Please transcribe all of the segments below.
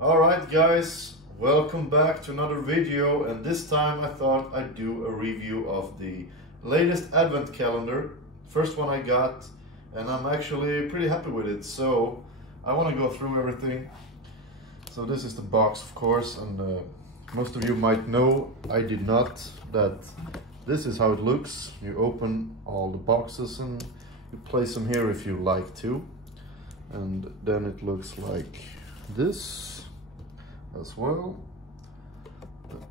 Alright guys, welcome back to another video, and this time I thought I'd do a review of the latest advent calendar. First one I got, and I'm actually pretty happy with it, so I want to go through everything. So this is the box, of course, and most of you might know, I did not, that this is how it looks. You open all the boxes and you place them here if you like to, and then it looks like this as well.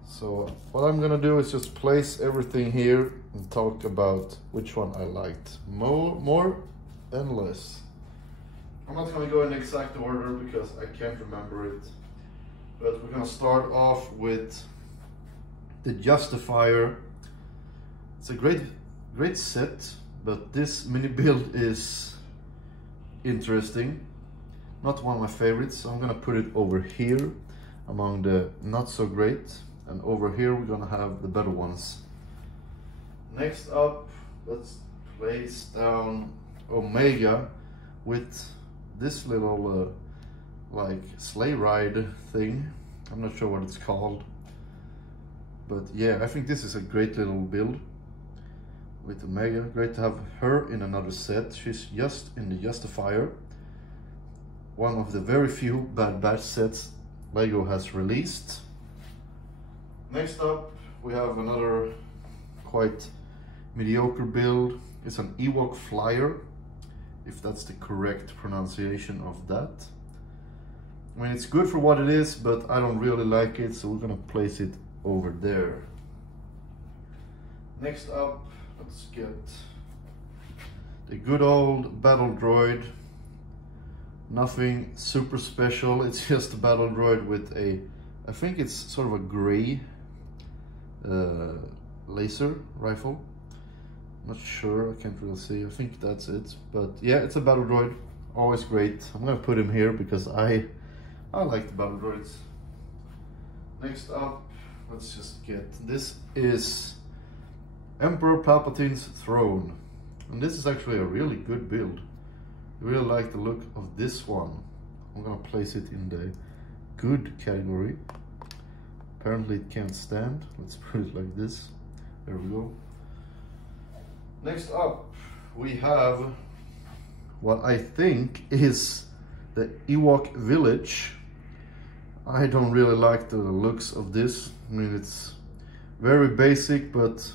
So what I'm gonna do is just place everything here and talk about which one I liked more and less. I'm not gonna go in exact order because I can't remember it, but we're gonna start off with the Justifier. It's a great set, but this mini build is interesting. Not one of my favorites, so I'm gonna put it over here among the not so great, and over here we're gonna have the better ones. Next up, let's place down Omega with this little like sleigh ride thing. I'm not sure what it's called, but yeah, I think this is a great little build with Omega. Great to have her in another set. She's just in the Justifier, one of the very few Bad Batch sets Lego has released. Next up, we have another quite mediocre build. It's an Ewok Flyer, if that's the correct pronunciation of that. I mean, it's good for what it is, but I don't really like it, so we're gonna place it over there. Next up, let's get the good old battle droid. Nothing super special, it's just a battle droid with a, I think it's sort of a gray laser rifle. Not sure, I can't really see, I think that's it. But yeah, it's a battle droid, always great. I'm gonna put him here because I like the battle droids. Next up, let's just get, this is Emperor Palpatine's throne. And this is actually a really good build. I really like the look of this one. I'm gonna place it in the good category. Apparently it can't stand. Let's put it like this. There we go. Next up, we have what I think is the Ewok Village. I don't really like the looks of this. I mean, it's very basic, but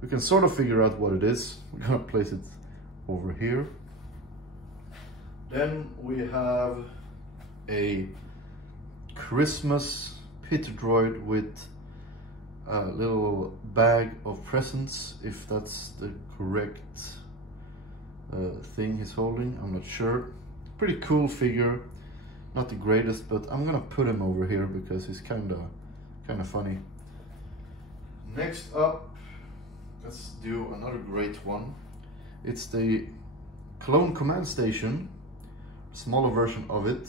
we can sort of figure out what it is. We're gonna place it over here. Then we have a Christmas pit droid with a little bag of presents, if that's the correct thing he's holding. I'm not sure. Pretty cool figure, not the greatest, but I'm gonna put him over here because he's kind of funny. Next up, let's do another great one. It's the Clone Command Station. Smaller version of it.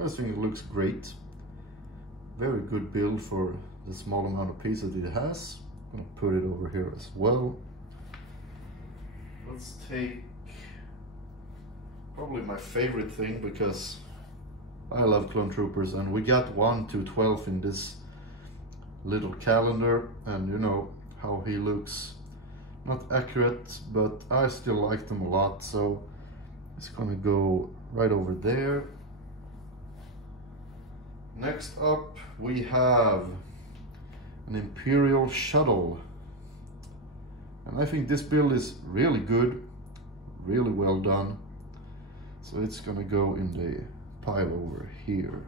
I just think it looks great. Very good build for the small amount of pieces that it has. I'm gonna put it over here as well. Let's take probably my favorite thing, because I love Clone Troopers, and we got 1 to 12 in this little calendar, and you know how he looks. Not accurate, but I still like them a lot, so it's gonna go right over there. Next up, we have an Imperial Shuttle. And I think this build is really good, really well done. So it's gonna go in the pile over here.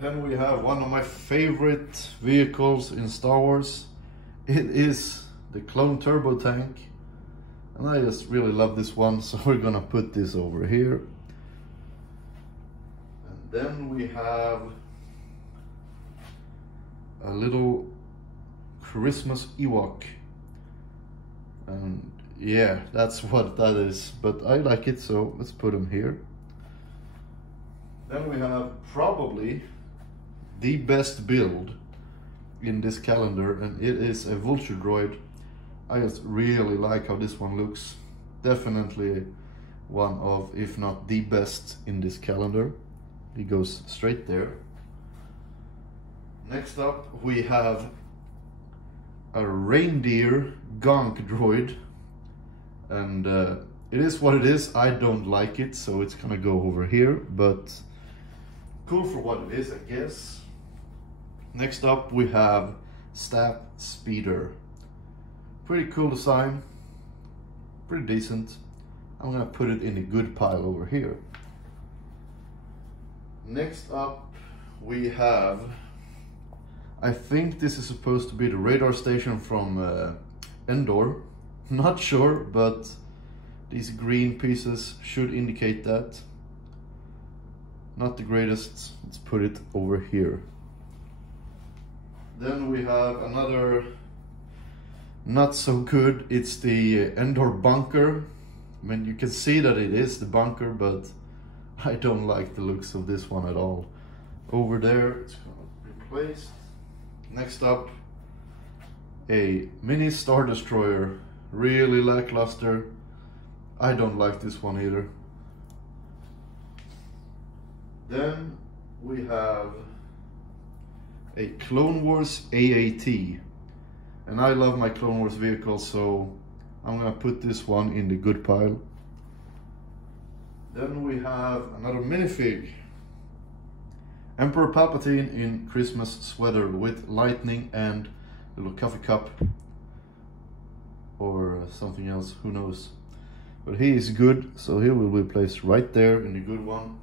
Then we have one of my favorite vehicles in Star Wars. It is the Clone Turbo Tank. And I just really love this one, so we're gonna put this over here. And then we have a little Christmas Ewok. And yeah, that's what that is. But I like it, so let's put him here. Then we have probably the best build in this calendar, and it is a Vulture droid. I just really like how this one looks. Definitely one of, if not the best in this calendar. He goes straight there. Next up we have a reindeer gonk droid, and it is what it is. I don't like it, so it's gonna go over here, but cool for what it is, I guess. Next up we have Staff Speeder. Pretty cool design, pretty decent. I'm gonna put it in a good pile over here. Next up we have, I think this is supposed to be the radar station from Endor. Not sure, but these green pieces should indicate that. Not the greatest. Let's put it over here. Then we have another not so good. It's the Endor bunker. I mean, you can see that it is the bunker, but I don't like the looks of this one at all. Over there, it's gonna be replaced. Next up, a mini Star Destroyer. Really lackluster. I don't like this one either. Then we have a Clone Wars AAT. And I love my Clone Wars vehicles, so I'm gonna put this one in the good pile. Then we have another minifig. Emperor Palpatine in Christmas sweater with lightning and a little coffee cup. Or something else, who knows. But he is good, so he will be placed right there in the good one.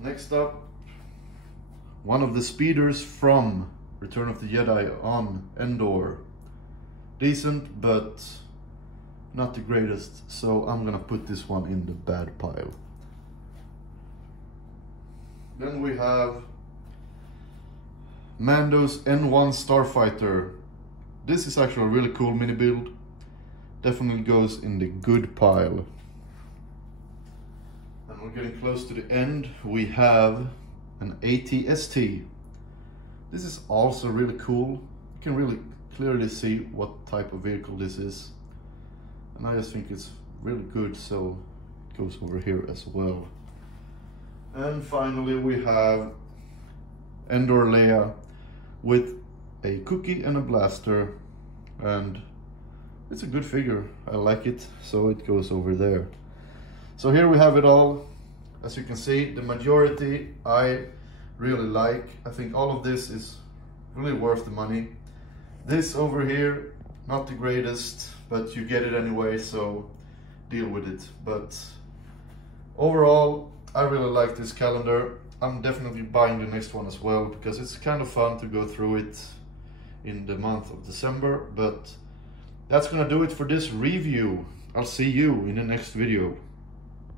Next up, one of the speeders from Return of the Jedi on Endor. Decent, but not the greatest, so I'm gonna put this one in the bad pile. Then we have Mando's N1 Starfighter. This is actually a really cool mini build. Definitely goes in the good pile. And we're getting close to the end. We have an AT-ST. This is also really cool. You can really clearly see what type of vehicle this is. And I just think it's really good, so it goes over here as well. And finally we have Endor Leia with a cookie and a blaster, and it's a good figure. I like it, so it goes over there. So here we have it all. As you can see, the majority I really like. I think all of this is really worth the money. This over here, not the greatest, but you get it anyway, so deal with it. But overall, I really like this calendar. I'm definitely buying the next one as well, because it's kind of fun to go through it in the month of December. But that's gonna do it for this review. I'll see you in the next video.